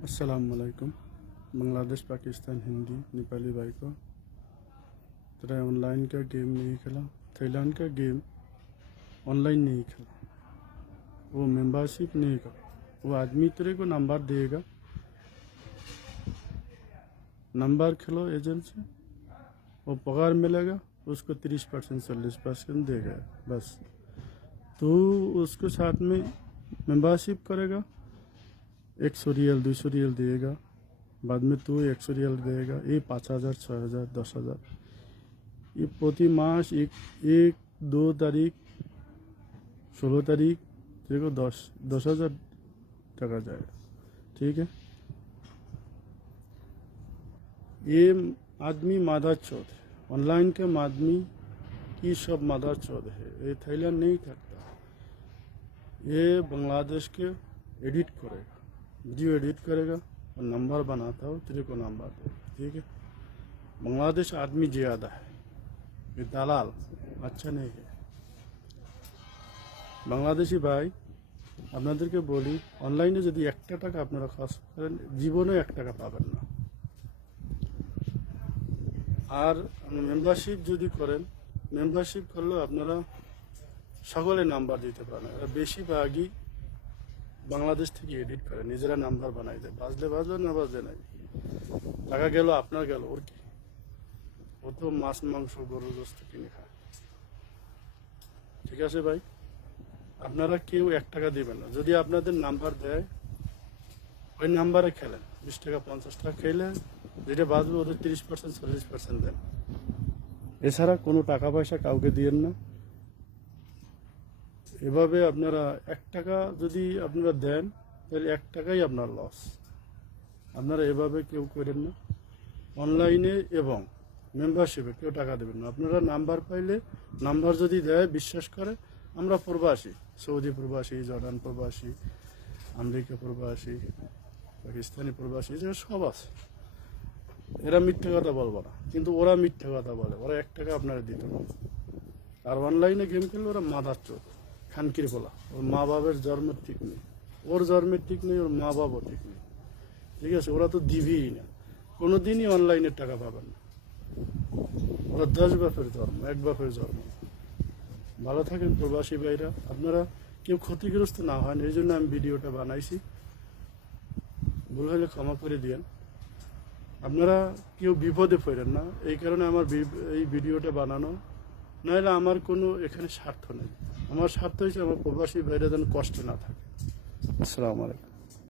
अस्सलामुअलैकुम। बांग्लादेश, पाकिस्तान, हिंदी, नेपाली भाई को तेरा ऑनलाइन का गेम नहीं खेला, थाईलैंड का गेम ऑनलाइन नहीं खेला, वो मेंबरशिप नहीं कर, वो आदमी तेरे को नंबर देगा, नंबर खेलो एजेंट से, वो पगार मिलेगा, उसको 30% 40% देगा बस। तो उसके साथ में मेंबरशिप करेगा, 100 रियल 200 रियल देगा, बाद में तू 100 रियल देगा, ये 5,000 6,000 10,000, ये प्रति मास एक 2 तारीख 16 तारीख तेरे को 10,000 टका जाएगा। ठीक है, ये आदमी मादा चौध है, ऑनलाइन के आदमी की सब मादा चौध है। ये थाईलैंड नहीं थकता, ये बांग्लादेश के एडिट करेगा, वीडियो एडिट करेगा और नंबर बनाता हो, तेरे को नंबर दे। ठीक है, बांग्लादेश आदमी ज़्यादा है, ये दालाल अच्छा नहीं है। বাংলাদেশি ভাই আপনাদেরকে বলি, অনলাইনে যদি 1 টাকা আপনারা খরচ করেন জীবনে 1 টাকা পাবেন না। আর মেম্বারশিপ যদি করেন, মেম্বারশিপ করলেও আপনারা সকলে নাম্বার দিতে পারেন। বেশিরভাগই বাংলাদেশ থেকে এডিট করে নিজেরা নাম্বার বানাই দেয়, বাজলে বাজলো না বাজলে নাই, টাকা গেল আপনার গেল, ওর কি, ও তো মাছ মাংস গরুর গোস্ত কিনে খায়। ঠিক আছে ভাই, আপনারা কেউ 1 টাকা দিবেন না। যদি আপনাদের নাম্বার দেয় ওই নাম্বারে খেলেন, 20 টাকা 50 টাকা খেলে যেটা বাঁচবে ওদের 30% 40% দেন। এছাড়া কোনো টাকা পয়সা কাউকে দিয়েন না। এভাবে আপনারা 1 টাকা যদি আপনারা দেন তাহলে 1 টাকাই আপনার লস। আপনারা এভাবে কেউ করেন না। অনলাইনে এবং মেম্বারশিপে কেউ টাকা দেবেন না। আপনারা নাম্বার পাইলে, নাম্বার যদি দেয় বিশ্বাস করে, আমরা প্রবাসী, সৌদি প্রবাসী, জর্ডান প্রবাসী, আমেরিকা প্রবাসী, পাকিস্তানি প্রবাসী, যে সব আছে, এরা মিথ্যে কথা বলবো না, কিন্তু ওরা মিথ্যে কথা বলে, ওরা 1 টাকা আপনারা দিত না। আর অনলাইনে গেম খেললে ওরা মাদার চোখ, খানকির বলা, ওর মা বাবার জন্মের ঠিক নেই, ওর জন্মের ঠিক নেই, ওর মা বাবাও ঠিক নেই। ঠিক আছে, ওরা তো দিবেই না, কোনো দিনই অনলাইনের টাকা পাবেন না। ওরা 10 বাপের জন্ম, 1 বাপের জন্ম। ভালো থাকেন প্রবাসী ভাইরা, আপনারা কেউ ক্ষতিগ্রস্ত না হন, এই জন্য আমি ভিডিওটা বানাইছি। ভুল হলে ক্ষমা করে দিয়েন। আপনারা কেউ বিপদে পড়েন না, এই কারণে আমার এই ভিডিওটা বানানো। নাহলে আমার কোনো এখানে স্বার্থ নেই। আমার স্বার্থ হচ্ছে আমার প্রবাসী ভাইরা যেন কষ্ট না থাকে। আসসালামু আলাইকুম।